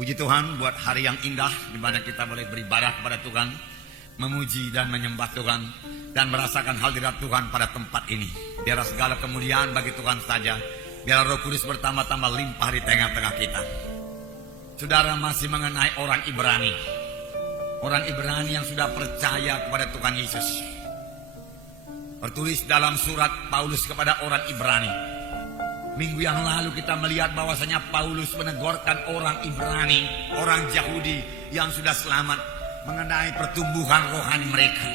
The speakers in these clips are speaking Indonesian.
Puji Tuhan buat hari yang indah di mana kita boleh beribadah kepada Tuhan, memuji dan menyembah Tuhan, dan merasakan hadirat Tuhan pada tempat ini. Biar segala kemuliaan bagi Tuhan saja. Biar Roh Kudus bertambah-tambah limpah di tengah-tengah kita. Saudara, masih mengenai orang Ibrani. Orang Ibrani yang sudah percaya kepada Tuhan Yesus. Tertulis dalam surat Paulus kepada orang Ibrani. Minggu yang lalu kita melihat bahwasanya Paulus menegurkan orang Ibrani, orang Yahudi yang sudah selamat mengenai pertumbuhan rohani mereka.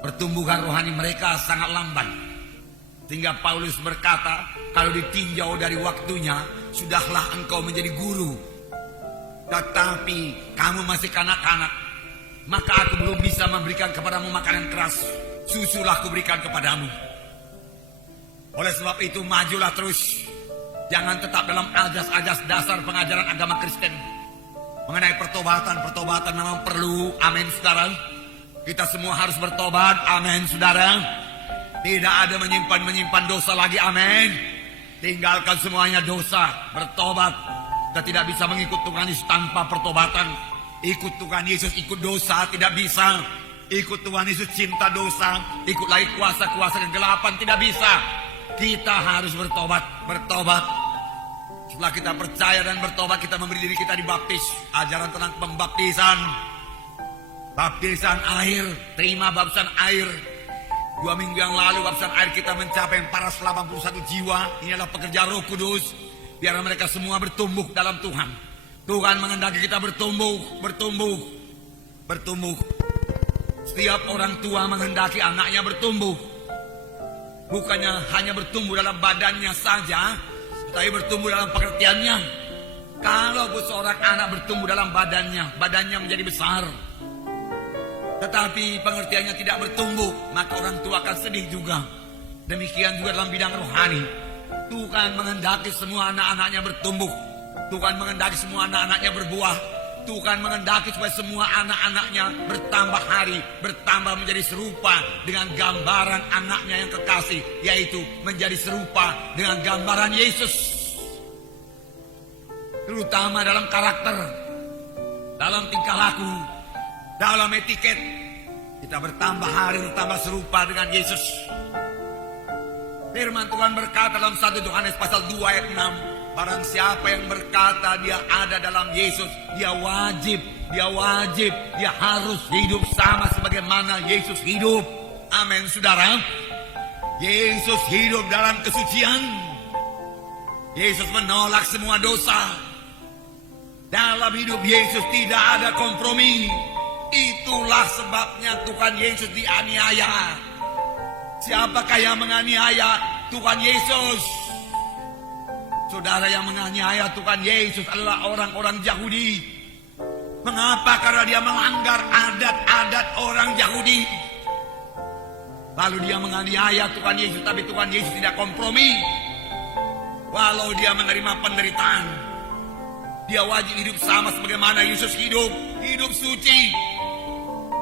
Pertumbuhan rohani mereka sangat lamban. Sehingga Paulus berkata, kalau ditinjau dari waktunya, sudahlah engkau menjadi guru. Tetapi kamu masih kanak-kanak, maka aku belum bisa memberikan kepadamu makanan keras. Susulah kuberikan kepadamu. Oleh sebab itu majulah terus. Jangan tetap dalam ajas-ajas dasar pengajaran agama Kristen. Mengenai pertobatan memang perlu. Amin saudara. Kita semua harus bertobat. Amin saudara. Tidak ada menyimpan dosa lagi. Amin. Tinggalkan semuanya dosa. Bertobat. Kita tidak bisa mengikut Tuhan Yesus tanpa pertobatan. Ikut Tuhan Yesus ikut dosa tidak bisa. Ikut Tuhan Yesus cinta dosa, ikut lagi kuasa-kuasa kegelapan tidak bisa. Kita harus bertobat. Setelah kita percaya dan bertobat, kita memberi diri kita dibaptis. Ajaran tentang pembaptisan. Baptisan air, terima baptisan air. 2 minggu yang lalu baptisan air kita mencapai 481 jiwa. Ini adalah pekerjaan Roh Kudus. Biar mereka semua bertumbuh dalam Tuhan. Tuhan menghendaki kita bertumbuh. Setiap orang tua menghendaki anaknya bertumbuh. Bukannya hanya bertumbuh dalam badannya saja, tetapi bertumbuh dalam pengertiannya. Kalau seorang anak bertumbuh dalam badannya menjadi besar, tetapi pengertiannya tidak bertumbuh, maka orang tua akan sedih juga. Demikian juga dalam bidang rohani. Tuhan menghendaki semua anak-anaknya bertumbuh. Tuhan menghendaki semua anak-anaknya berbuah. Tuhan menghendaki supaya semua anak-anaknya bertambah hari, bertambah menjadi serupa dengan gambaran anaknya yang kekasih, yaitu menjadi serupa dengan gambaran Yesus. Terutama dalam karakter, dalam tingkah laku, dalam etiket, kita bertambah hari, bertambah serupa dengan Yesus. Firman Tuhan berkata dalam 1 Yohanes pasal 2 ayat 6, barang siapa yang berkata dia ada dalam Yesus, dia harus hidup sama sebagaimana Yesus hidup. Amin saudara. Yesus hidup dalam kesucian. Yesus menolak semua dosa. Dalam hidup Yesus tidak ada kompromi. Itulah sebabnya Tuhan Yesus dianiaya. Siapakah yang menganiaya? Tuhan Yesus. Saudara, yang menganiaya Tuhan Yesus adalah orang-orang Yahudi. Mengapa? Karena dia melanggar adat-adat orang Yahudi. Lalu dia menganiaya Tuhan Yesus, tapi Tuhan Yesus tidak kompromi. Walau dia menerima penderitaan, dia wajib hidup sama sebagaimana Yesus hidup suci.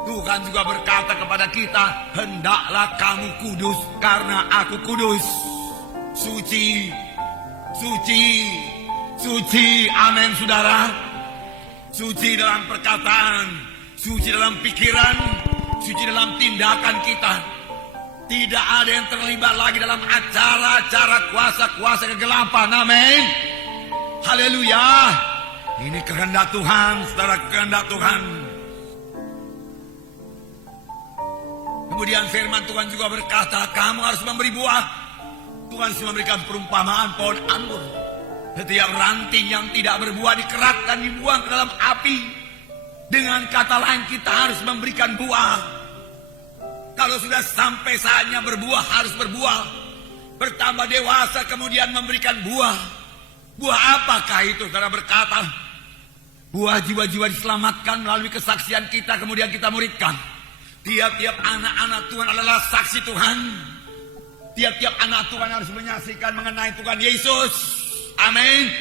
Tuhan juga berkata kepada kita, hendaklah kamu kudus karena aku kudus. Suci. Amin saudara. Suci dalam perkataan, suci dalam pikiran, suci dalam tindakan kita. Tidak ada yang terlibat lagi dalam acara-acara kuasa-kuasa kegelapan. Amin. Haleluya. Ini kehendak Tuhan, saudara, kehendak Tuhan. Kemudian firman Tuhan juga berkata, kamu harus memberi buah. Tuhan sudah memberikan perumpamaan pohon anggur. Setiap ranting yang tidak berbuah dikerat dan dibuang ke dalam api. Dengan kata lain, kita harus memberikan buah. Kalau sudah sampai saatnya berbuah, harus berbuah. Bertambah dewasa kemudian memberikan buah. Buah apakah itu? Saudara berkata, buah jiwa-jiwa diselamatkan melalui kesaksian kita, kemudian kita muridkan. Tiap-tiap anak-anak Tuhan adalah saksi Tuhan. Tiap-tiap anak Tuhan harus menyaksikan mengenai Tuhan Yesus. Amin.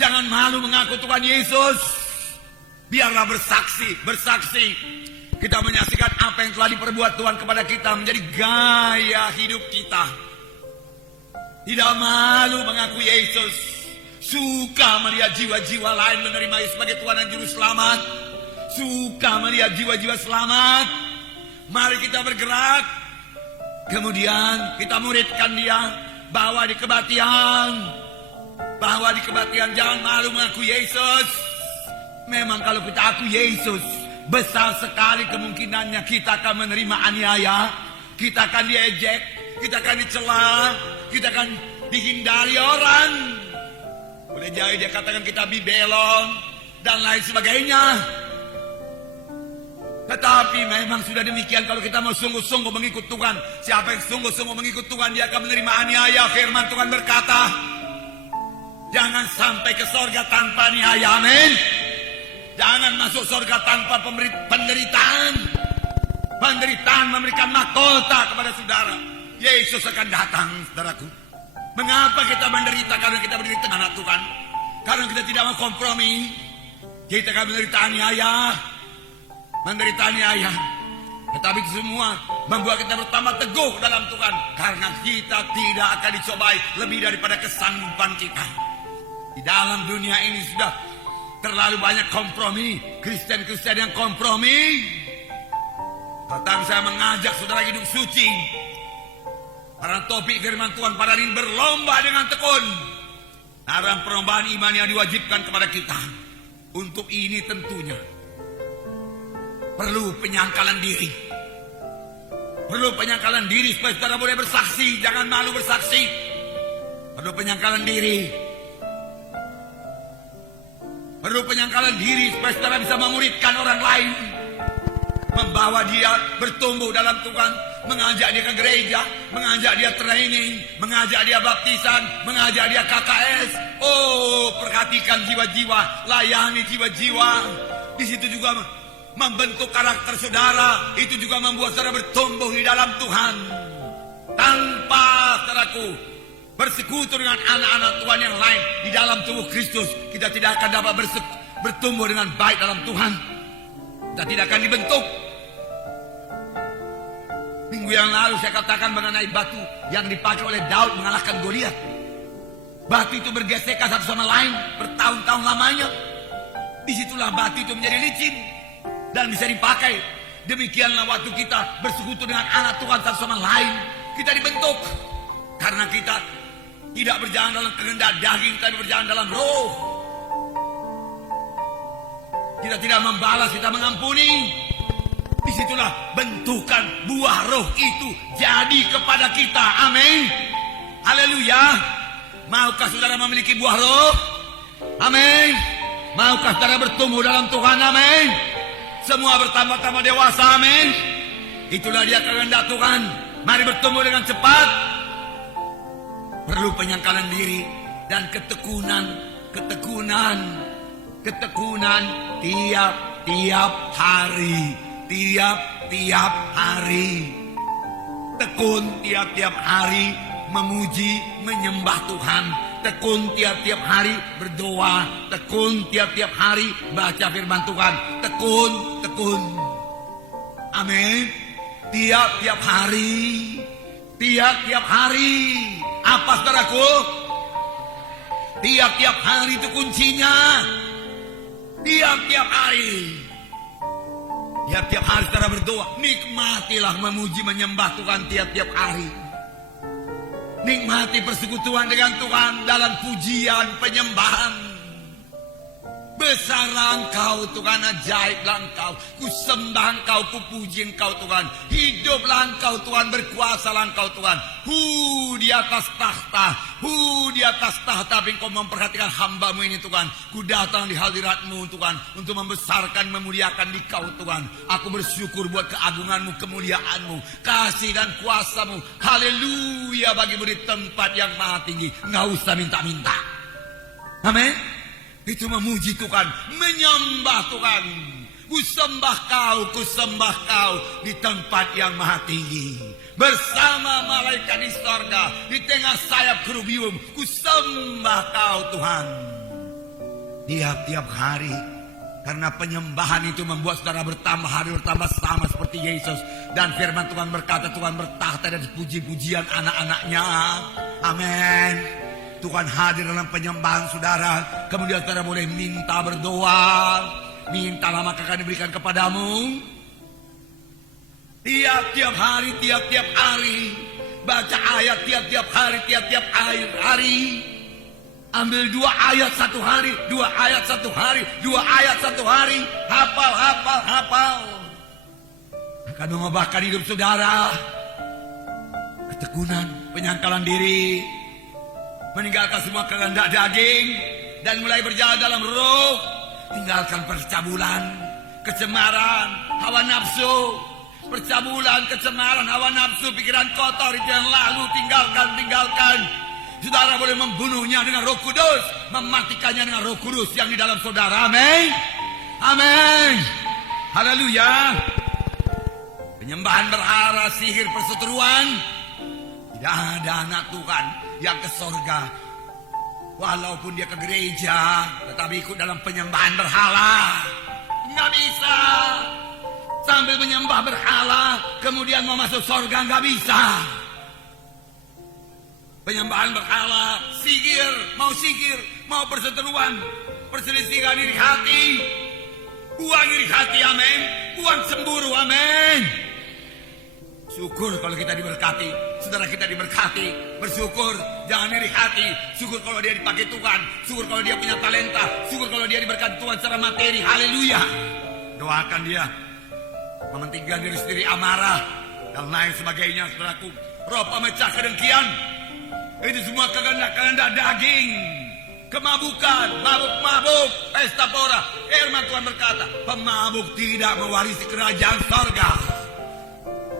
Jangan malu mengaku Tuhan Yesus. Biarlah bersaksi. Kita menyaksikan apa yang telah diperbuat Tuhan kepada kita menjadi gaya hidup kita. Tidak malu mengaku Yesus. Suka melihat jiwa-jiwa lain menerima Yesus sebagai Tuhan dan Juru Selamat. Suka melihat jiwa-jiwa selamat. Mari kita bergerak. Kemudian kita muridkan dia. Bawa di kebaktian. Bawa di kebaktian. Jangan malu mengaku Yesus. Memang kalau kita aku Yesus, besar sekali kemungkinannya kita akan menerima aniaya. Kita akan diejek. Kita akan dicela. Kita akan dihindari orang. Boleh jadi dia katakan kita bibelon dan lain sebagainya. Tetapi memang sudah demikian. Kalau kita mau sungguh-sungguh mengikut Tuhan, siapa yang sungguh-sungguh mengikut Tuhan, dia akan menerima aniaya. Firman Tuhan berkata, jangan sampai ke sorga tanpa aniaya. Amin. Jangan masuk sorga tanpa penderitaan. Penderitaan memberikan mahkota kepada saudara. Yesus akan datang, saudaraku. Mengapa kita menderita? Karena kita menderita anak Tuhan. Karena kita tidak mau kompromi. Kita akan menderita aniaya. Menderita aniaya. Tetapi semua membuat kita bertambah teguh dalam Tuhan. Karena kita tidak akan dicobai lebih daripada kesanggupan kita. Di dalam dunia ini sudah terlalu banyak kompromi. Kristen-Kristen yang kompromi. Tetapi saya mengajak saudara hidup suci. Karena topik firman Tuhan pada hari ini berlomba dengan tekun. Dalam perlombaan iman yang diwajibkan kepada kita. Untuk ini tentunya perlu penyangkalan diri. Perlu penyangkalan diri supaya saudara boleh bersaksi. Jangan malu bersaksi. Perlu penyangkalan diri. Perlu penyangkalan diri supaya saudara bisa memuridkan orang lain. Membawa dia bertumbuh dalam Tuhan. Mengajak dia ke gereja. Mengajak dia training. Mengajak dia baptisan. Mengajak dia KKS. Oh, perhatikan jiwa-jiwa. Layani jiwa-jiwa. Di situ juga membentuk karakter saudara. Itu juga membuat saudara bertumbuh di dalam Tuhan. Tanpa saudaraku bersekutu dengan anak-anak Tuhan yang lain di dalam tubuh Kristus, kita tidak akan dapat bertumbuh dengan baik dalam Tuhan. Kita tidak akan dibentuk. Minggu yang lalu saya katakan mengenai batu yang dipakai oleh Daud mengalahkan Goliat. Batu itu bergesekan satu sama lain bertahun-tahun lamanya. Disitulah batu itu menjadi licin dan bisa dipakai. Demikianlah waktu kita bersekutu dengan anak Tuhan satu sama lain, kita dibentuk. Karena kita tidak berjalan dalam kehendak daging, tapi berjalan dalam roh. Kita tidak membalas, kita mengampuni. Disitulah bentukan buah roh itu jadi kepada kita. Amin. Haleluya. Maukah saudara memiliki buah roh? Amin. Maukah saudara bertumbuh dalam Tuhan? Amin. Semua bertambah-tambah dewasa. Amin. Itulah dia kehendak Tuhan. Mari bertumbuh dengan cepat. Perlu penyangkalan diri dan ketekunan tiap-tiap hari. Tiap-tiap hari. Tekun tiap-tiap hari memuji, menyembah Tuhan. Tekun tiap-tiap hari berdoa. Tekun tiap-tiap hari baca firman Tuhan. Tekun. Amin. Tiap-tiap hari. Tiap-tiap hari. Apa saudaraku? Tiap-tiap hari itu kuncinya. Tiap-tiap hari. Tiap-tiap hari saudara berdoa. Nikmatilah memuji menyembah Tuhan tiap-tiap hari. Nikmati persekutuan dengan Tuhan dalam pujian penyembahan. Besarlah Engkau Tuhan, ajaiblah Engkau. Ku sembah Engkau, ku puji Engkau Tuhan. Hiduplah Engkau Tuhan, berkuasalah Engkau Tuhan. Di atas tahta. Di atas tahta. Tapi Engkau memperhatikan hamba-Mu ini Tuhan. Ku datang di hadirat-Mu Tuhan, untuk membesarkan, memuliakan Dikau Tuhan. Aku bersyukur buat keagungan-Mu, kemuliaan-Mu, kasih dan kuasa-Mu. Haleluya bagimu di tempat yang maha tinggi. Nggak usah minta-minta. Amin. Itu memuji Tuhan, menyembah Tuhan. Ku sembah Kau di tempat yang maha tinggi. Bersama malaikat di sorga, di tengah sayap kerubium, ku sembah Kau Tuhan. Tiap-tiap hari. Karena penyembahan itu membuat saudara bertambah hari, bertambah sama seperti Yesus. Dan firman Tuhan berkata, Tuhan bertahta dan puji-pujian anak-anaknya. Amin. Tuhan hadir dalam penyembahan saudara. Kemudian saudara boleh minta berdoa. Mintalah maka akan diberikan kepadamu. Tiap-tiap hari. Baca ayat tiap-tiap hari. Ambil 2 ayat 1 hari. 2 ayat 1 hari. 2 ayat 1 hari. Hafal. Akan mengubahkan hidup saudara. Ketekunan, penyangkalan diri, meninggalkan semua kehendak daging dan mulai berjalan dalam roh. Tinggalkan percabulan, kecemaran, hawa nafsu. Percabulan, kecemaran, hawa nafsu, pikiran kotor itu yang lalu tinggalkan. Saudara boleh membunuhnya dengan Roh Kudus, mematikannya dengan Roh Kudus yang di dalam saudara. Amin. Haleluya. Penyembahan berhala, sihir, perseteruan. Tidak ada anak Tuhan yang ke sorga walaupun dia ke gereja tetapi ikut dalam penyembahan berhala. Nggak bisa. Sambil menyembah berhala kemudian mau masuk sorga, nggak bisa. Penyembahan berhala, sihir, mau perseteruan, perselisihan iri hati, buang iri hati, amin. Buang cemburu, amin. Syukur kalau kita diberkati, saudara kita diberkati, bersyukur, jangan iri hati. Syukur kalau dia dipakai Tuhan, syukur kalau dia punya talenta, syukur kalau dia diberkati Tuhan secara materi. Haleluya. Doakan dia, mementingkan diri sendiri, amarah dan lain sebagainya. Saudaraku, roh pemecah kedengkian, itu semua kehendak daging, kemabukan, mabuk, pesta pora. Firman Tuhan berkata, pemabuk tidak mewarisi kerajaan sorga.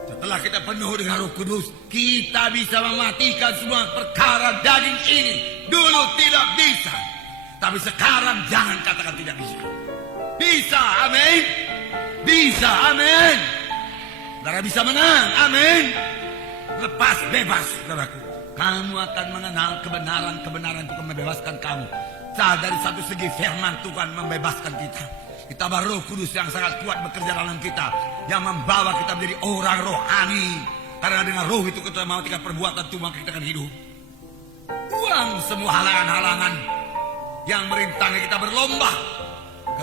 Setelah kita penuh dengan Roh Kudus, kita bisa mematikan semua perkara daging ini. Dulu tidak bisa, tapi sekarang jangan katakan tidak bisa. Bisa, amin. Bisa, amin. Saudara bisa menang, amin. Lepas bebas, saudaraku. Kamu akan mengenal kebenaran itu akan membebaskan kamu. Dari satu segi firman Tuhan membebaskan kita. Kita baru Roh Kudus yang sangat kuat bekerja dalam kita, yang membawa kita menjadi orang rohani. Karena dengan roh itu kita mematikan perbuatan itu, maka kita akan hidup. Buang semua halangan-halangan yang merintangi kita berlomba.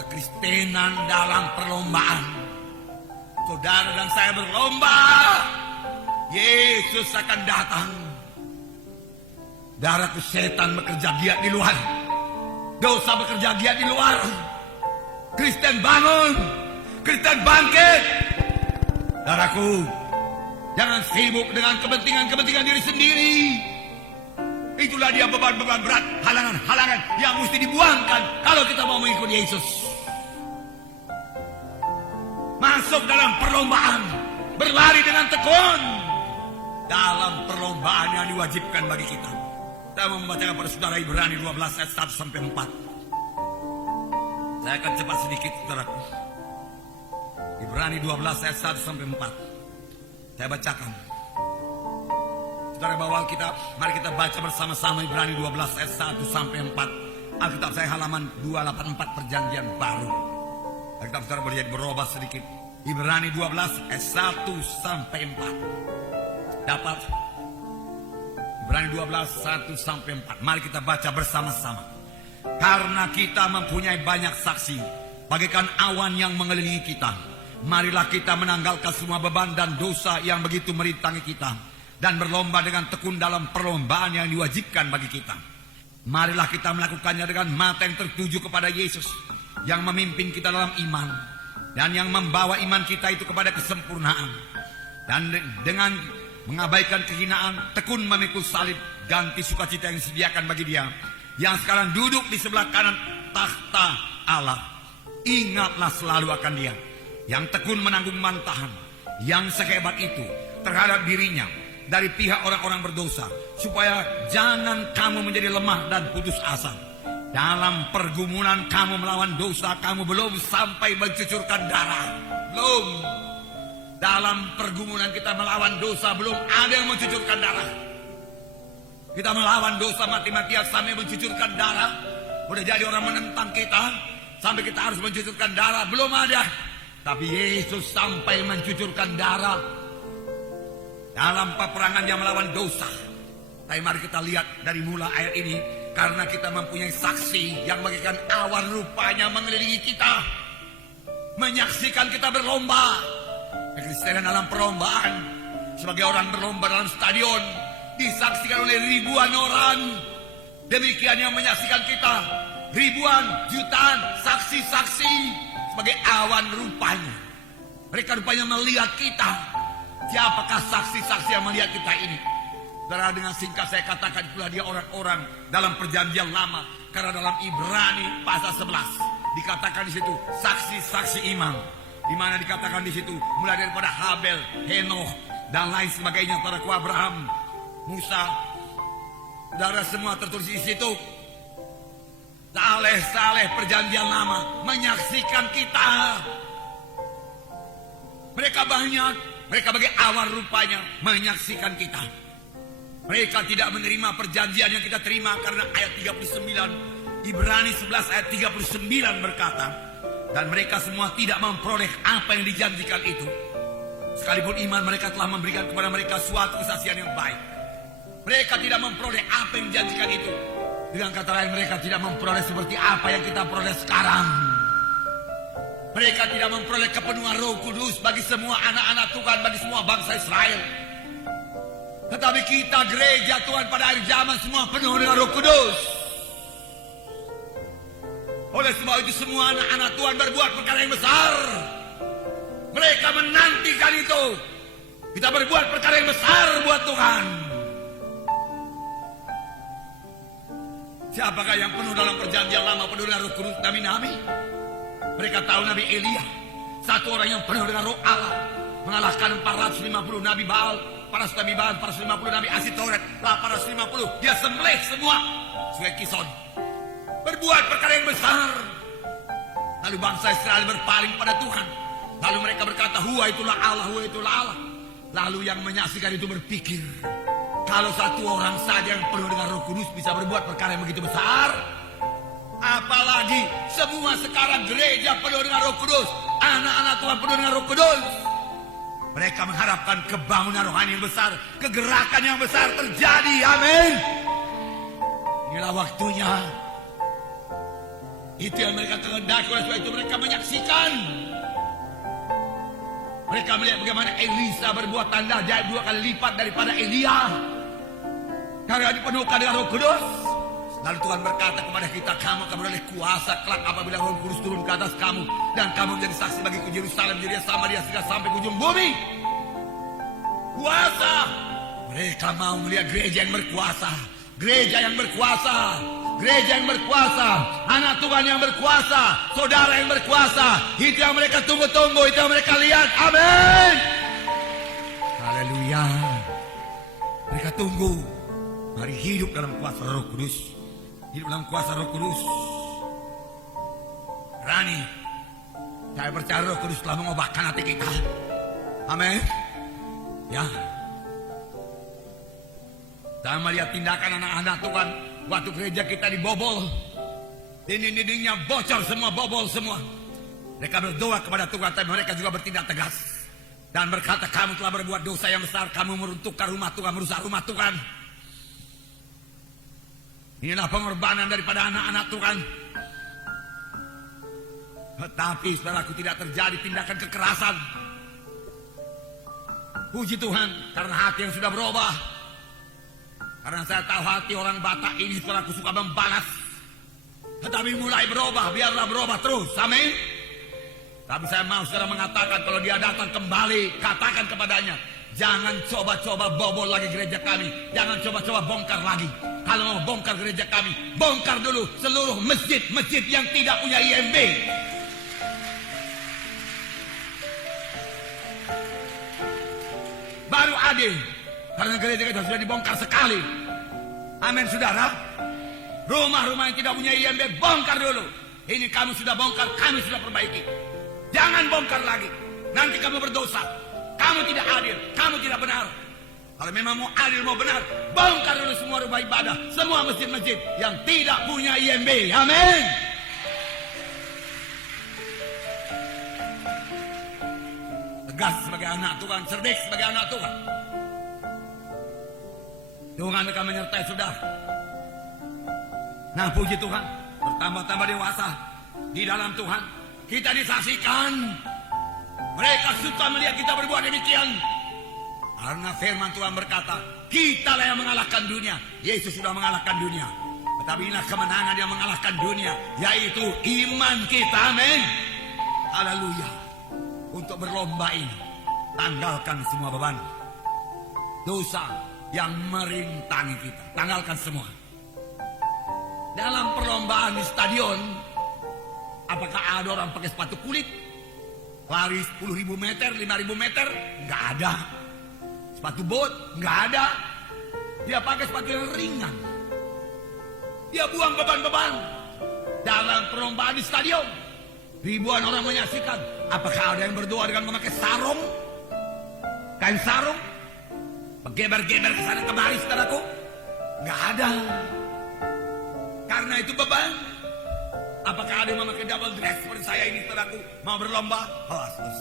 Kekristenan dalam perlombaan. Saudara dan saya berlomba. Yesus akan datang. Darahku, setan bekerja giat di luar. Dosa bekerja giat di luar. Kristen bangun, Kristen bangkit. Saudaraku, jangan sibuk dengan kepentingan diri sendiri. Itulah dia beban-beban berat, halangan-halangan yang mesti dibuangkan kalau kita mau mengikuti Yesus. Masuk dalam perlombaan, berlari dengan tekun dalam perlombaan yang diwajibkan bagi kita. Saya membacakan pada saudara Ibrani 12 ayat 1 sampai 4. Saya akan cepat sedikit, saudaraku. Ibrani 12 ayat 1 sampai 4. Saya bacakan. Saudara bawa Alkitab, mari kita baca bersama-sama Ibrani 12 ayat 1 sampai 4. Alkitab saya halaman 284 Perjanjian Baru. Alkitab saudara boleh jadi berubah sedikit. Ibrani 12 ayat 1 sampai 4. Dapat? Ibrani 12 1 sampai 4. Mari kita baca bersama-sama. Karena kita mempunyai banyak saksi, bagaikan awan yang mengelilingi kita, marilah kita menanggalkan semua beban dan dosa yang begitu merintangi kita, dan berlomba dengan tekun dalam perlombaan yang diwajibkan bagi kita. Marilah kita melakukannya dengan mata yang tertuju kepada Yesus, yang memimpin kita dalam iman, dan yang membawa iman kita itu kepada kesempurnaan. Dan dengan mengabaikan kehinaan, tekun memikul salib, ganti sukacita yang disediakan bagi dia, yang sekarang duduk di sebelah kanan takhta Allah. Ingatlah selalu akan dia, yang tekun menanggung bantahan, yang sehebat itu terhadap dirinya dari pihak orang-orang berdosa, supaya jangan kamu menjadi lemah dan putus asa. Dalam pergumulan kamu melawan dosa, kamu belum sampai mencucurkan darah. Belum. Dalam pergumulan kita melawan dosa, belum ada yang mencucurkan darah. Kita melawan dosa mati-matian sampai mencucurkan darah. Udah jadi orang menentang kita sampai kita harus mencucurkan darah, belum ada. Tapi Yesus sampai mencucurkan darah dalam peperangan yang melawan dosa. Tapi mari kita lihat dari mula ayat ini. Karena kita mempunyai saksi yang bagaikan awan rupanya mengelilingi kita, menyaksikan kita berlomba. Kekristenan dalam perlombaan, sebagai orang berlomba dalam stadion, disaksikan oleh ribuan orang. Demikian yang menyaksikan kita, ribuan, jutaan, saksi-saksi sebagai awan rupanya. Mereka rupanya melihat kita. Siapakah saksi-saksi yang melihat kita ini? Karena dengan singkat saya katakan itulah dia orang-orang dalam perjanjian lama. Karena dalam Ibrani pasal 11 dikatakan di situ saksi-saksi iman. Di mana dikatakan di situ mulai daripada Habel, Henokh dan lain sebagainya, terdakwa Abraham, Musa, saudara semua tertulis di situ. Saleh perjanjian lama menyaksikan kita. Mereka banyak, mereka bagai awan rupanya menyaksikan kita. Mereka tidak menerima perjanjian yang kita terima karena ayat 39 Ibrani 11 ayat 39 berkata, dan mereka semua tidak memperoleh apa yang dijanjikan itu, sekalipun iman mereka telah memberikan kepada mereka suatu kesaksian yang baik. Mereka tidak memperoleh apa yang dijanjikan itu. Dengan kata lain, mereka tidak memperoleh seperti apa yang kita peroleh sekarang. Mereka tidak memperoleh kepenuhan Roh Kudus bagi semua anak-anak Tuhan, bagi semua bangsa Israel. Tetapi kita gereja Tuhan pada akhir zaman semua penuh dengan Roh Kudus. Oleh sebab itu semua anak-anak Tuhan berbuat perkara yang besar. Mereka menantikan itu. Kita berbuat perkara yang besar buat Tuhan. Siapakah yang penuh dalam perjanjian lama penuh dengan Roh Kudus? Nabi-nabi. Mereka tahu Nabi Elia, satu orang yang penuh dengan Roh Allah, mengalahkan 450 Nabi Baal, 450 Nabi Asitoret, 850. Dia sembelih semua sebagai Kison. Berbuat perkara yang besar. Lalu bangsa Israel berpaling pada Tuhan. Lalu mereka berkata, Huwa itulah Allah, Huwa itulah Allah. Lalu yang menyaksikan itu berpikir, kalau satu orang saja yang penuh dengan Roh Kudus bisa berbuat perkara yang begitu besar, apalagi semua sekarang gereja penuh dengan Roh Kudus, anak-anak Tuhan penuh dengan Roh Kudus. Mereka mengharapkan kebangunan rohani yang besar, kegerakan yang besar terjadi. Amin. Inilah waktunya. Itu yang mereka kehendaki. Oleh sebab itu mereka menyaksikan. Mereka melihat bagaimana Elisa berbuat tanda ajaib 2 kali lipat daripada Elia, karena dipenuhkan dengan Roh Kudus. Lalu Tuhan berkata kepada kita, kamu akan beroleh kuasa kelak apabila Roh Kudus turun ke atas kamu, dan kamu menjadi saksi bagiku di Yerusalem, Judea, Samaria, hingga sampai ke ujung bumi. Kuasa. Mereka mau melihat gereja yang berkuasa, gereja yang berkuasa, gereja yang berkuasa, anak Tuhan yang berkuasa, saudara yang berkuasa. Itu yang mereka tunggu-tunggu, itu yang mereka lihat. Amin. Haleluya. Mereka tunggu. Mari hidup dalam kuasa Roh Kudus. Hidup dalam kuasa Roh Kudus. Berani. Saya percaya Roh Kudus telah mengobatkan hati kita. Amin. Ya. Saya melihat tindakan anak-anak Tuhan waktu gereja kita dibobol. Dinding-dindingnya bocor semua, bobol semua. Mereka berdoa kepada Tuhan, tapi mereka juga bertindak tegas. Dan berkata, kamu telah berbuat dosa yang besar. Kamu meruntuhkan rumah Tuhan, merusak rumah Tuhan. Inilah pengorbanan daripada anak-anak Tuhan. Tetapi saudaraku, tidak terjadi tindakan kekerasan. Puji Tuhan, karena hati yang sudah berubah. Karena saya tahu hati orang Batak ini, saudaraku, suka membalas. Tetapi mulai berubah, biarlah berubah terus. Amin. Tapi saya mau saudara mengatakan, kalau dia datang kembali, katakan kepadanya, jangan coba-coba bobol lagi gereja kami. Jangan coba-coba bongkar lagi. Kalau mau bongkar gereja kami, bongkar dulu seluruh masjid-masjid yang tidak punya IMB. Baru adil. Karena gereja kita sudah dibongkar sekali. Amin saudara. Rumah-rumah yang tidak punya IMB, bongkar dulu. Ini kamu sudah bongkar, kami sudah perbaiki. Jangan bongkar lagi. Nanti kamu berdosa. Kamu tidak adil, kamu tidak benar. Kalau memang mau adil, mau benar, bongkar dulu semua rumah ibadah, semua masjid-masjid yang tidak punya IMB. Amin. Tegas sebagai anak Tuhan, cerdik sebagai anak Tuhan. Tuhan akan menyertai saudara. Nah, puji Tuhan, bertambah-tambah dewasa di dalam Tuhan. Kita disaksikan. Mereka suka melihat kita berbuat demikian. Karena firman Tuhan berkata, kitalah yang mengalahkan dunia. Yesus sudah mengalahkan dunia. Tetapi inilah kemenangan yang mengalahkan dunia, yaitu iman kita. Amin. Haleluya. Untuk berlomba ini, tanggalkan semua beban dosa yang merintangi kita. Tanggalkan semua. Dalam perlombaan di stadion, apakah ada orang pakai sepatu kulit? Lari 10.000 meter, 5.000 meter? Nggak ada. Sepatu bot? Nggak ada. Dia pakai sepatu yang ringan. Dia buang beban-beban. Dalam perlombaan di stadion, ribuan orang menyaksikan. Apakah ada yang berdoa dengan memakai sarung? Kain sarung? Bergeber-geber ke sana kemari, saudaraku? Nggak ada. Karena itu beban. Apakah ada yang memakai double dress seperti saya ini, saudaraku? Mau berlomba?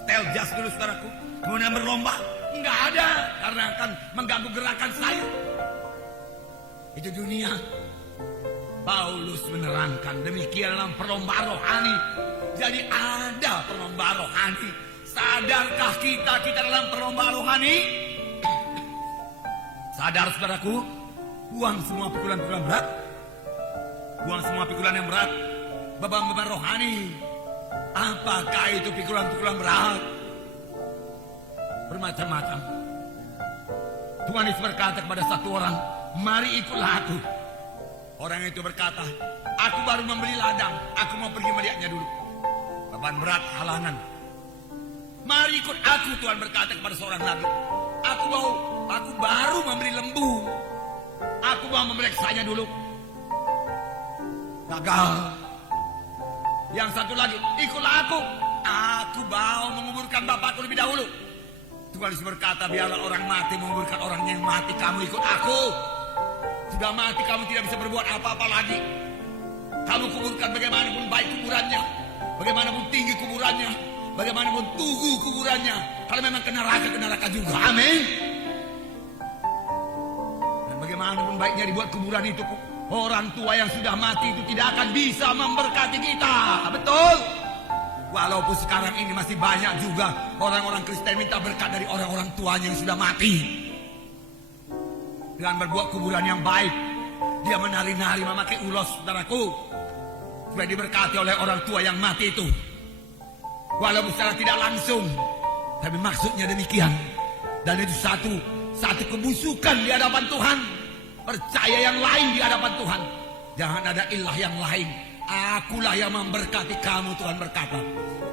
Style just dulu, saudaraku. Kemudian berlomba? Nggak ada. Karena akan mengganggu gerakan saya. Itu dunia. Paulus menerangkan demikian dalam perlombaan rohani. Jadi ada perlombaan rohani. Sadarkah kita dalam perlombaan rohani? Sadar, saudaraku? Buang semua pikulan-pikulan berat. Buang semua pikulan yang berat. Beban-beban rohani. Apakah itu pikulan-pikulan berat? Bermacam-macam. Tuhan Yesus berkata kepada satu orang, mari ikutlah aku. Orang itu berkata, aku baru membeli ladang, aku mau pergi melihatnya dulu. Beban berat, halangan. Mari ikut aku, Tuhan berkata kepada seorang lagi. Aku baru membeli lembu. Aku mau memeriksanya dulu. Gagal. Yang satu lagi, ikutlah aku. Aku mau menguburkan bapakku lebih dahulu. Tuhan Yesus berkata, biarlah orang mati menguburkan orang yang mati. Kamu ikut aku. Sudah mati, kamu tidak bisa berbuat apa-apa lagi. Kamu kuburkan bagaimanapun baik kuburannya, bagaimanapun tinggi kuburannya, bagaimanapun tugu kuburannya. Kalau memang ke neraka juga. Amin. Dan bagaimanapun baiknya dibuat kuburan itu, orang tua yang sudah mati itu tidak akan bisa memberkati kita. Betul. Walaupun sekarang ini masih banyak juga orang-orang Kristen minta berkat dari orang-orang tuanya yang sudah mati. Dengan berbuat kuburan yang baik, dia menari-nari memakai ulos, saudaraku, supaya diberkati oleh orang tua yang mati itu. Walaupun secara tidak langsung, tapi maksudnya demikian. Dan itu satu kebusukan di hadapan Tuhan. Percaya yang lain di hadapan Tuhan. Jangan ada ilah yang lain. Akulah yang memberkati kamu, Tuhan berkata.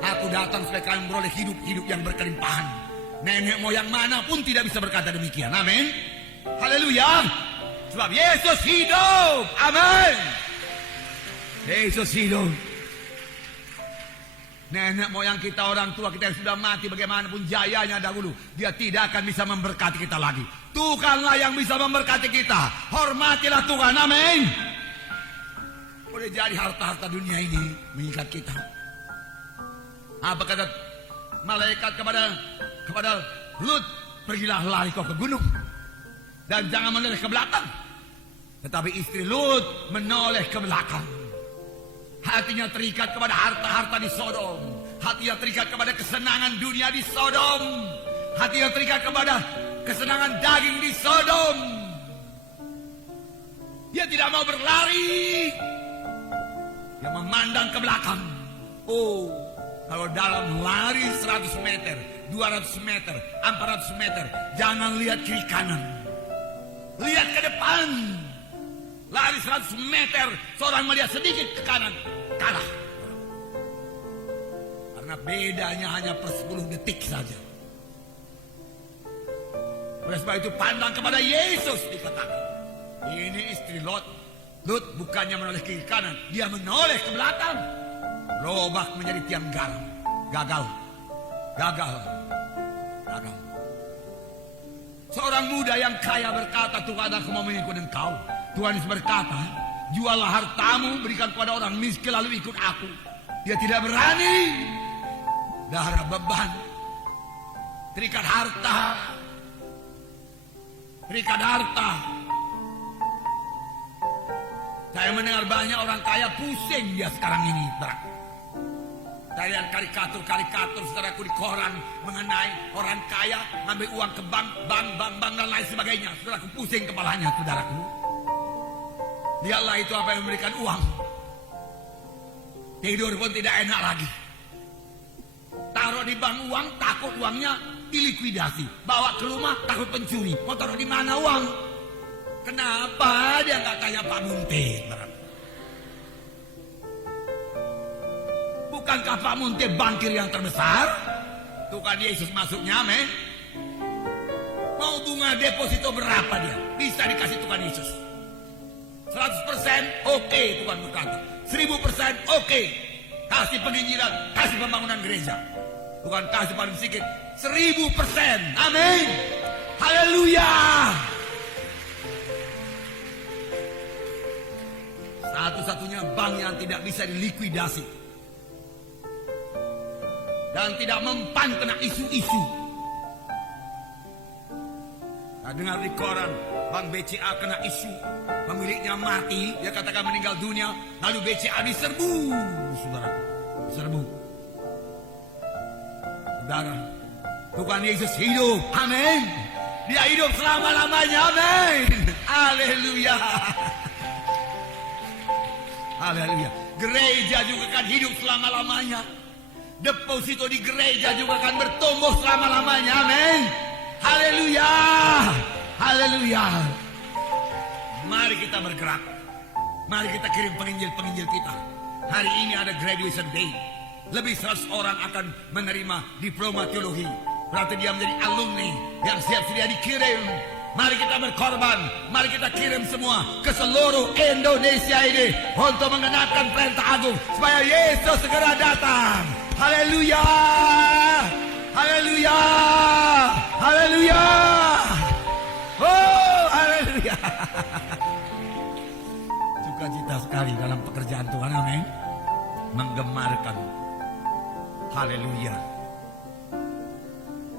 Aku datang supaya kamu beroleh hidup yang berkelimpahan. Nenek moyang manapun tidak bisa berkata demikian. Amin. Haleluya. Sebab Yesus hidup. Amin. Yesus hidup. Nenek moyang kita, orang tua kita yang sudah mati, bagaimanapun jayanya dahulu, dia tidak akan bisa memberkati kita lagi. Tuhanlah yang bisa memberkati kita. Hormatilah Tuhan. Amin. Boleh jadi harta-harta dunia ini mengikat kita. Apa kata malaikat kepada Lut? Pergilah lari kau ke gunung dan jangan menoleh ke belakang. Tetapi istri Lut menoleh ke belakang. Hatinya terikat kepada harta-harta di Sodom. Hatinya terikat kepada kesenangan dunia di Sodom. Hatinya terikat kepada kesenangan daging di Sodom. Dia tidak mau berlari. Dia memandang ke belakang. Oh, kalau dalam lari 100 meter, 200 meter, 400 meter, jangan lihat kiri kanan. Lihat ke depan. Lari 100 meter, seorang melihat sedikit ke kanan, kalah. Karena bedanya hanya per 10 detik saja. Oleh sebab itu pandang kepada Yesus, dikatakan. Ini istri Lot. Lut bukannya menoleh ke kiri kanan, dia menoleh ke belakang. Lobak menjadi tiang garam. Gagal. Seorang muda yang kaya berkata, Tuhan, aku mau mengikut engkau. Tuhan Yesus berkata, juallah hartamu, berikan kepada orang miskin, lalu ikut aku. Dia tidak berani. Darah beban, terikat harta, Saya mendengar banyak orang kaya pusing dia sekarang ini, saudaraku. Saya lihat karikatur-karikatur saudaraku di koran mengenai orang kaya ngambil uang ke bank dan lain sebagainya. Saudaraku pusing kepalanya, saudaraku. Lihatlah itu apa yang memberikan uang. Tidur pun tidak enak lagi. Taruh di bank uang, takut uangnya dilikuidasi. Bawa ke rumah, takut pencuri. Mau taruh di mana uang? Kenapa dia nggak kayak Pak Munte? Bukankah Pak Munte bankir yang terbesar? Tuhan Yesus masuknya, amin. Mau bunga deposito berapa dia? Bisa dikasih Tuhan Yesus. 100% oke, Tuhan berkata. 1000% oke. Kasih penginjilan, kasih pembangunan gereja. Tuhan kasih paling sedikit 1000%. Amin. Haleluya. Satu-satunya bank yang tidak bisa dilikuidasi dan tidak mempan kena isu-isu. Nah, dengar di koran, Bank BCA kena isu, pemiliknya mati, dia katakan meninggal dunia, lalu BCA diserbu, saudaraku, diserbu. Saudara, Tuhan Yesus hidup, amin. Dia hidup selama-lamanya, amin. Haleluya. Haleluya. Gereja juga akan hidup selama-lamanya. Deposito di gereja juga akan bertumbuh selama-lamanya. Amin. Haleluya. Haleluya. Mari kita bergerak. Mari kita kirim penginjil-penginjil kita. Hari ini ada graduation day. Lebih 100 orang akan menerima diploma teologi. Berarti dia menjadi alumni yang siap sedia dikirim. Mari kita berkorban. Mari kita kirim semua ke seluruh Indonesia ini untuk mengenapkan perintah agung supaya Yesus segera datang. Haleluya. Haleluya. Haleluya. Oh, haleluya. Sukacita sekali dalam pekerjaan Tuhan, amin. Menggemarkan. Haleluya.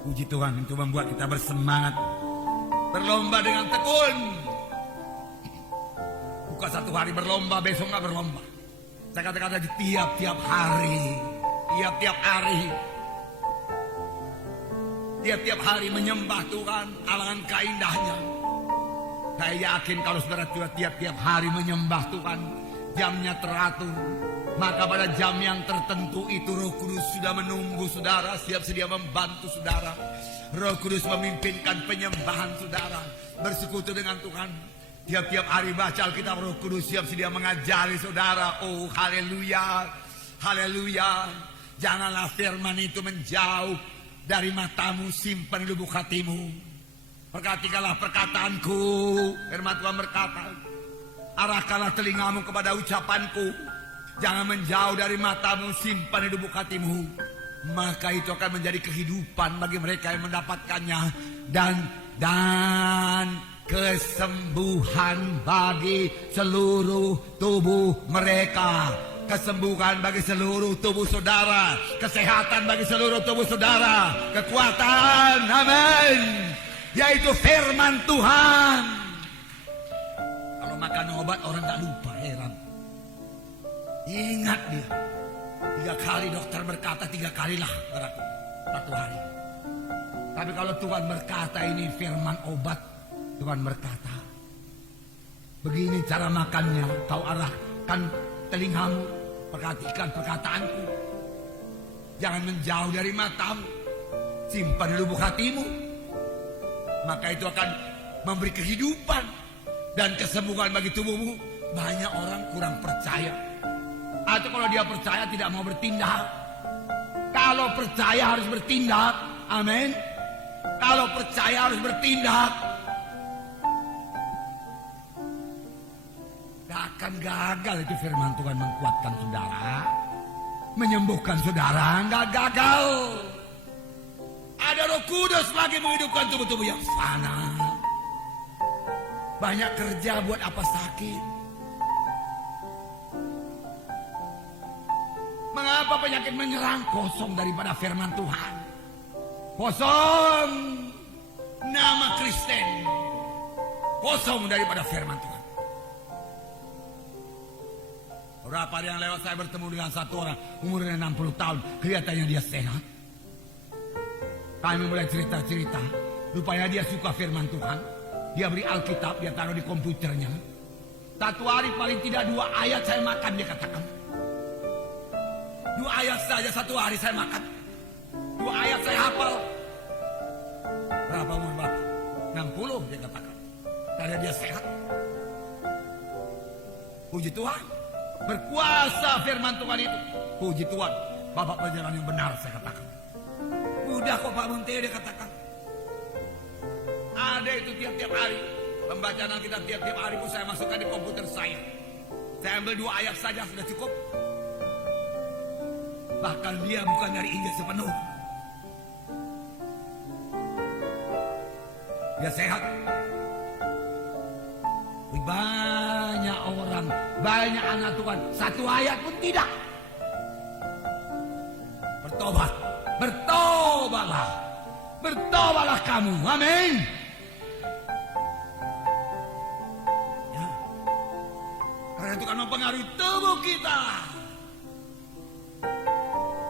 Puji Tuhan, itu membuat kita bersemangat. Berlomba dengan tekun. Bukan satu hari berlomba, besok nggak berlomba. Saya kata-kata di tiap-tiap hari. Tiap-tiap hari. Tiap-tiap hari menyembah Tuhan, alangkah indahnya. Saya yakin kalau saudara tiap-tiap hari menyembah Tuhan, jamnya teratur, maka pada jam yang tertentu itu Roh Kudus sudah menunggu saudara, siap sedia membantu saudara. Roh Kudus memimpinkan penyembahan saudara, bersekutu dengan Tuhan. Tiap-tiap hari baca Alkitab, Roh Kudus siap sedia mengajari saudara. Oh, haleluya. Haleluya. Janganlah firman itu menjauh dari matamu, simpan di lubuk hatimu. Perhatikanlah perkataanku. Firman Tuhan berkata, arahkanlah telingamu kepada ucapanku. Jangan menjauh dari matamu, simpan di lubuk hatimu. Maka itu akan menjadi kehidupan bagi mereka yang mendapatkannya. Dan kesembuhan bagi seluruh tubuh mereka. Kesembuhan bagi seluruh tubuh saudara. Kesehatan bagi seluruh tubuh saudara. Kekuatan, amin. Yaitu firman Tuhan. Kalau makan obat orang gak lupa, heran. Ingat dia. 3 kali dokter berkata, 3 kalilah berapa? 1 hari. Tapi kalau Tuhan berkata ini firman obat, Tuhan berkata, begini cara makannya, kau arahkan telingamu, perhatikan perkataanku. Jangan menjauh dari matamu, simpan di lubuk hatimu. Maka itu akan memberi kehidupan dan kesembuhan bagi tubuhmu. Banyak orang kurang percaya. Atau kalau dia percaya tidak mau bertindak. Kalau percaya harus bertindak. Amin. Kalau percaya harus bertindak. Gak akan gagal itu firman Tuhan menguatkan saudara. Menyembuhkan saudara. Gak gagal. Ada Roh Kudus lagi menghidupkan tubuh-tubuh yang fana. Banyak kerja buat apa sakit. Mengapa penyakit menyerang? Kosong daripada firman Tuhan. Kosong nama Kristen. Kosong daripada firman Tuhan. Beberapa hari yang lewat saya bertemu dengan satu orang umurnya 60 tahun. Kelihatannya dia sehat. Kami mulai cerita-cerita. Rupanya dia suka firman Tuhan. Dia beri Alkitab, dia taruh di komputernya. Satu hari paling tidak 2 ayat saya makan, dia katakan. 2 ayat saja satu hari saya makan. 2 ayat saya hafal. Berapa umur Bapak? 60 dia katakan. Karena dia sehat. Puji Tuhan. Berkuasa firman Tuhan itu. Puji Tuhan. Bapak perjalanan yang benar saya katakan. Mudah kok Pak Munte dia katakan. Ada itu tiap-tiap hari. Pembacaan Alkitab tiap-tiap hari pun saya masukkan di komputer saya. Saya ambil 2 ayat saja sudah cukup. Bahkan dia bukan dari Injil sepenuh. Dia sehat. Banyak orang, banyak anak Tuhan, 1 ayat pun tidak. Bertobat, bertobatlah, bertobatlah kamu, amin. Ya. Karena itu kan mempengaruhi tubuh kita.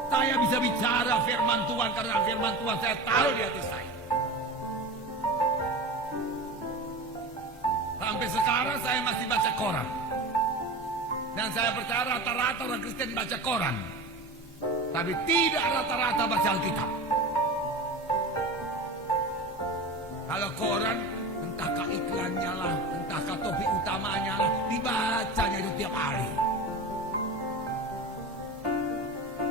Saya bisa bicara firman Tuhan karena firman Tuhan saya taruh di hati saya. Sampai sekarang saya masih baca koran. Dan saya percaya rata-rata orang Kristen baca koran. Tapi tidak rata-rata baca Alkitab. Kalau koran, entahkah iklannya lah, entahkah topik utamanya lah, dibacanya itu tiap hari.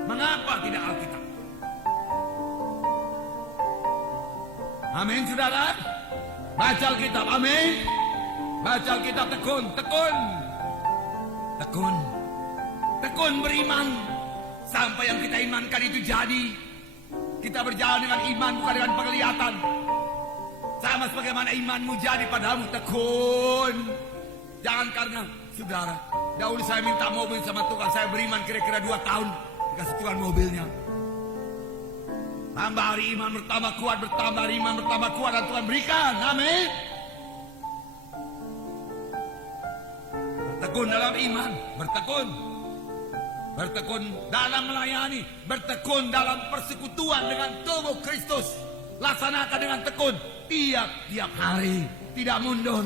Mengapa tidak Alkitab? Amin saudara. Baca Alkitab, amin. Baca Alkitab, tekun, tekun. Tekun. Tekun beriman. Sampai yang kita imankan itu jadi. Kita berjalan dengan iman bukan dengan penglihatan. Sama sebagaimana imanmu jadi padamu, tekun. Jangan karena, saudara, dahulu saya minta mobil sama Tuhan. Saya beriman kira-kira 2 tahun. Dikasih Tuhan mobilnya. Tambah hari iman bertambah kuat, bertambah hari iman bertambah kuat. Dan Tuhan berikan, amin. Bertekun dalam iman, bertekun. Bertekun dalam melayani, bertekun dalam persekutuan dengan tubuh Kristus. Laksanakan dengan tekun tiap-tiap hari, tidak mundur.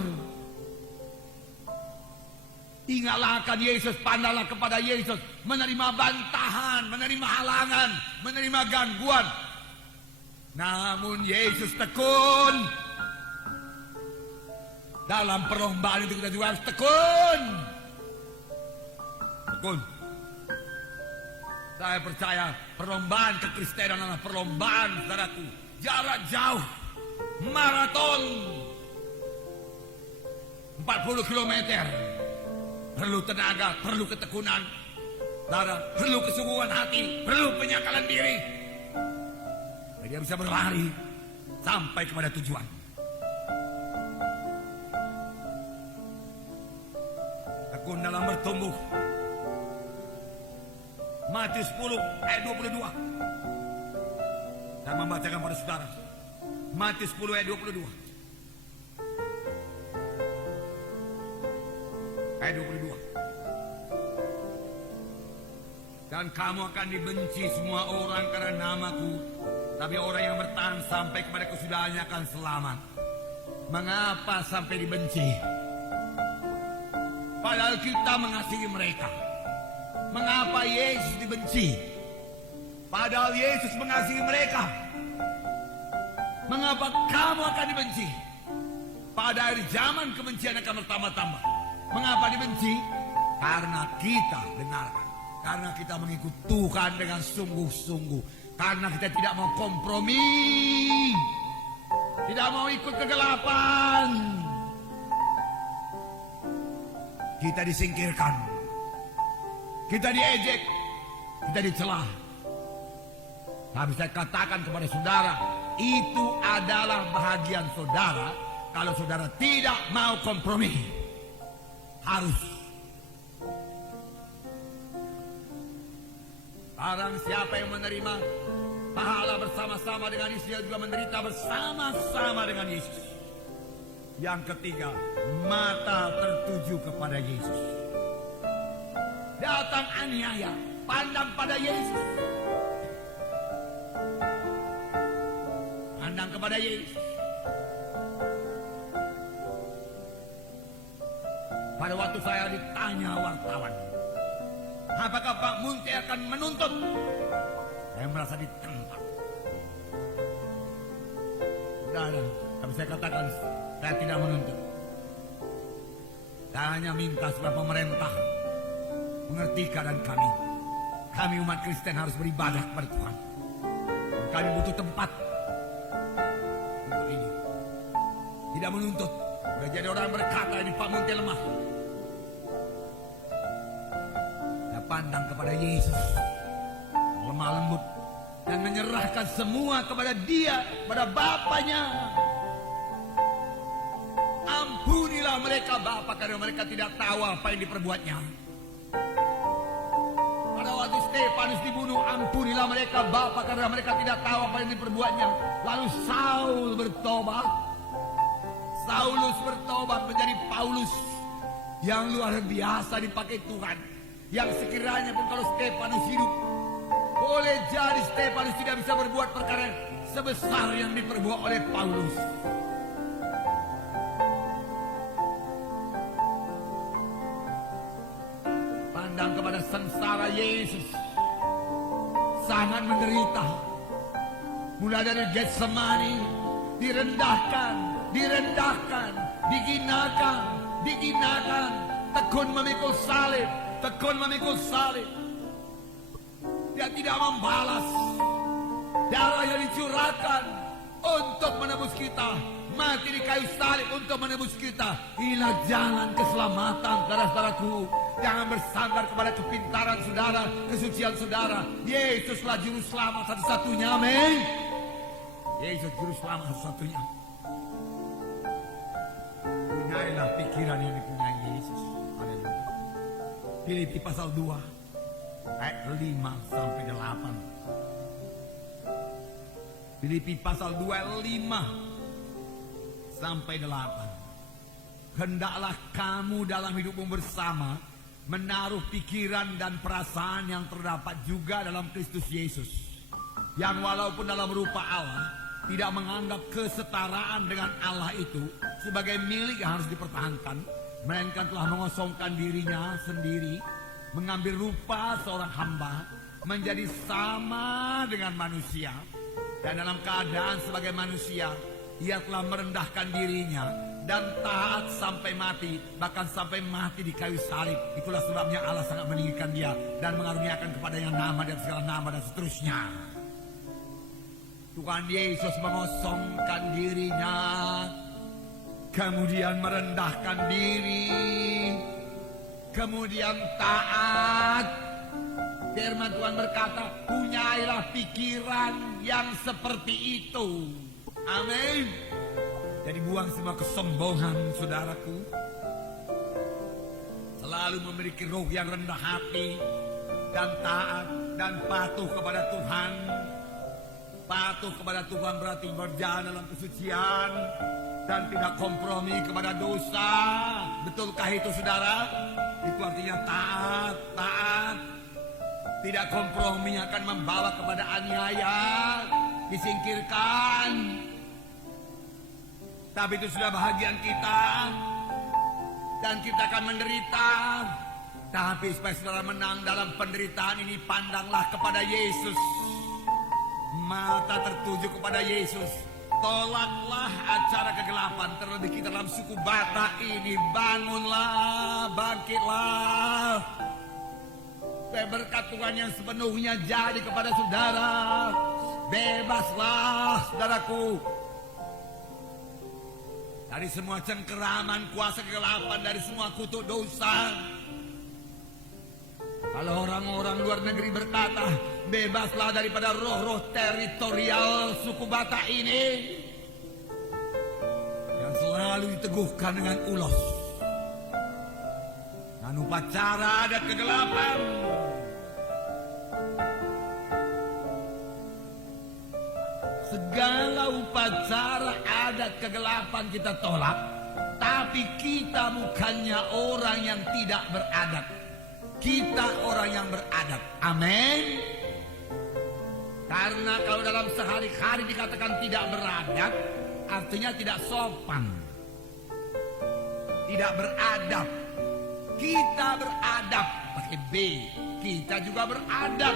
Ingatlah akan Yesus, pandanglah kepada Yesus, menerima bantahan, menerima halangan, menerima gangguan. Namun Yesus tekun. Dalam perlombaan itu kita juga harus tekun. Tekun. Saya percaya perlombaan kekristenan adalah perlombaan, saudaraku, jarak jauh, maraton, 40 km. Perlu tenaga, perlu ketekunan, saudara, perlu kesungguhan hati, perlu penyakalan diri. Dia bisa berlari sampai kepada tujuan. Tekun dalam bertumbuh. Matius 10 ayat 22. Saya membacakan pada saudara. Matius 10 ayat 22. Ayat 22. Dan kamu akan dibenci semua orang karena namaku, tapi orang yang bertahan sampai kepada kesudahannya akan selamat. Mengapa sampai dibenci? Padahal kita mengasihi mereka. Mengapa Yesus dibenci? Padahal Yesus mengasihi mereka. Mengapa kamu akan dibenci? Pada akhir zaman kebencian akan bertambah-tambah. Mengapa dibenci? Karena kita dengarkan. Karena kita mengikut Tuhan dengan sungguh-sungguh. Karena kita tidak mau kompromi. Tidak mau ikut kegelapan. Kita disingkirkan. Kita diejek, kita dicela. Tapi saya katakan kepada saudara, itu adalah bahagian saudara kalau saudara tidak mau kompromi. Harus. Barang siapa yang menerima pahala bersama-sama dengan Yesus, dia juga menderita bersama-sama dengan Yesus. Yang ketiga, mata tertuju kepada Yesus. datang aniaya, pandang pada Yesus. Pandang kepada Yesus. Pada waktu saya ditanya wartawan, apakah Pak Munte akan menuntut? Saya merasa ditentang. Tidak, tapi saya katakan saya tidak menuntut. Saya hanya minta supaya pemerintah mengerti keadaan kami. Kami umat Kristen harus beribadah kepada Tuhan. Kami butuh tempat untuk ini. Tidak menuntut. Jadi orang berkata ini Pak Munte lemah. Saya pandang kepada Yesus, lemah lembut, dan menyerahkan semua kepada Dia, kepada Bapaknya. Ampunilah mereka Bapa, karena mereka tidak tahu apa yang diperbuatnya. Pada waktu Stefanus dibunuh, ampunilah mereka Bapa, karena mereka tidak tahu apa yang diperbuatnya. Lalu Saul bertobat. Saulus bertobat menjadi Paulus yang luar biasa dipakai Tuhan. Yang sekiranya pun kalau Stefanus hidup, boleh jadi Stefanus tidak bisa berbuat perkara sebesar yang diperbuat oleh Paulus. Pandang kepada sengsara Yesus, sangat menderita. Mulai dari Getsemani, direndahkan, diginakan, tekun memikul salib. Dia tidak membalas. Darah yang dicurahkan untuk menebus kita, mati di kayu salib untuk menebus kita. Inilah jalan keselamatan, saudara-saudaraku. Jangan bersandar kepada kepintaran saudara, kesucian saudara. Yesuslah juru selamat satu-satunya, amin. Yesus juru selamat satu-satunya. Punyailah pikiran yang dipunyai Yesus. Haleluya. Filipi pasal 2 ayat 5 sampai 8. Filipi pasal 2 ayat 5 sampai 8. Hendaklah kamu dalam hidupmu bersama menaruh pikiran dan perasaan yang terdapat juga dalam Kristus Yesus, yang walaupun dalam rupa Allah tidak menganggap kesetaraan dengan Allah itu sebagai milik yang harus dipertahankan, melainkan telah mengosongkan dirinya sendiri, mengambil rupa seorang hamba, menjadi sama dengan manusia, dan dalam keadaan sebagai manusia ia telah merendahkan dirinya dan taat sampai mati, bahkan sampai mati di kayu salib. Itulah sebabnya Allah sangat meninggikan dia dan mengaruniakan kepadanya nama dan segala nama dan seterusnya. Tuhan Yesus mengosongkan dirinya, kemudian merendahkan diri, kemudian taat. Firman Tuhan berkata, punyailah pikiran yang seperti itu. Amin. Jadi buang semua kesombongan, saudaraku. Selalu memiliki roh yang rendah hati dan taat dan patuh kepada Tuhan. Patuh kepada Tuhan berarti berjalan dalam kesucian dan tidak kompromi kepada dosa. Betulkah itu, saudara? Itu artinya taat. Tidak kompromi akan membawa kepada aniaya, disingkirkan. Tapi itu sudah bahagian kita, dan kita akan menderita. Tapi supaya saudara menang dalam penderitaan ini, pandanglah kepada Yesus. Mata tertuju kepada Yesus. Tolaklah acara kegelapan, terlebih kita dalam suku Batak ini. Bangunlah, bangkitlah. Supaya berkat Tuhan yang sepenuhnya jadi kepada saudara. Bebaslah, saudaraku, dari semua cengkeraman kuasa kegelapan, dari semua kutuk dosa. Kalau orang-orang luar negeri berkata, bebaslah daripada roh-roh teritorial suku Batak ini, yang selalu diteguhkan dengan ulos dan upacara adat kegelapan. Segala upacara adat kegelapan kita tolak. Tapi kita bukannya orang yang tidak beradat. Kita orang yang beradab. Amin. Karena kalau dalam sehari-hari dikatakan tidak beradab, artinya tidak sopan, tidak beradab. Kita beradab pakai B. Kita juga beradab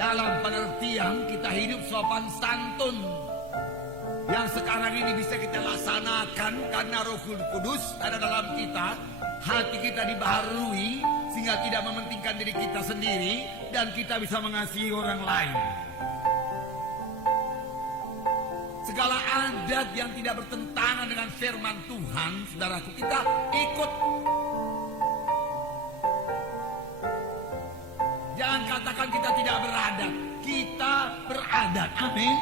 dalam pengertian kita hidup sopan santun, yang sekarang ini bisa kita laksanakan karena Roh Kudus ada dalam kita. Hati kita dibaharui sehingga tidak mementingkan diri kita sendiri, dan kita bisa mengasihi orang lain. Segala adat yang tidak bertentangan dengan firman Tuhan, saudaraku, kita ikut. Jangan katakan kita tidak beradab. Kita beradab. Amin.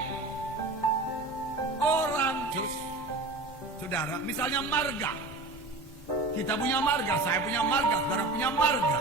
Orang saudara, misalnya marga. Kita punya marga, saya punya marga, saudara punya marga.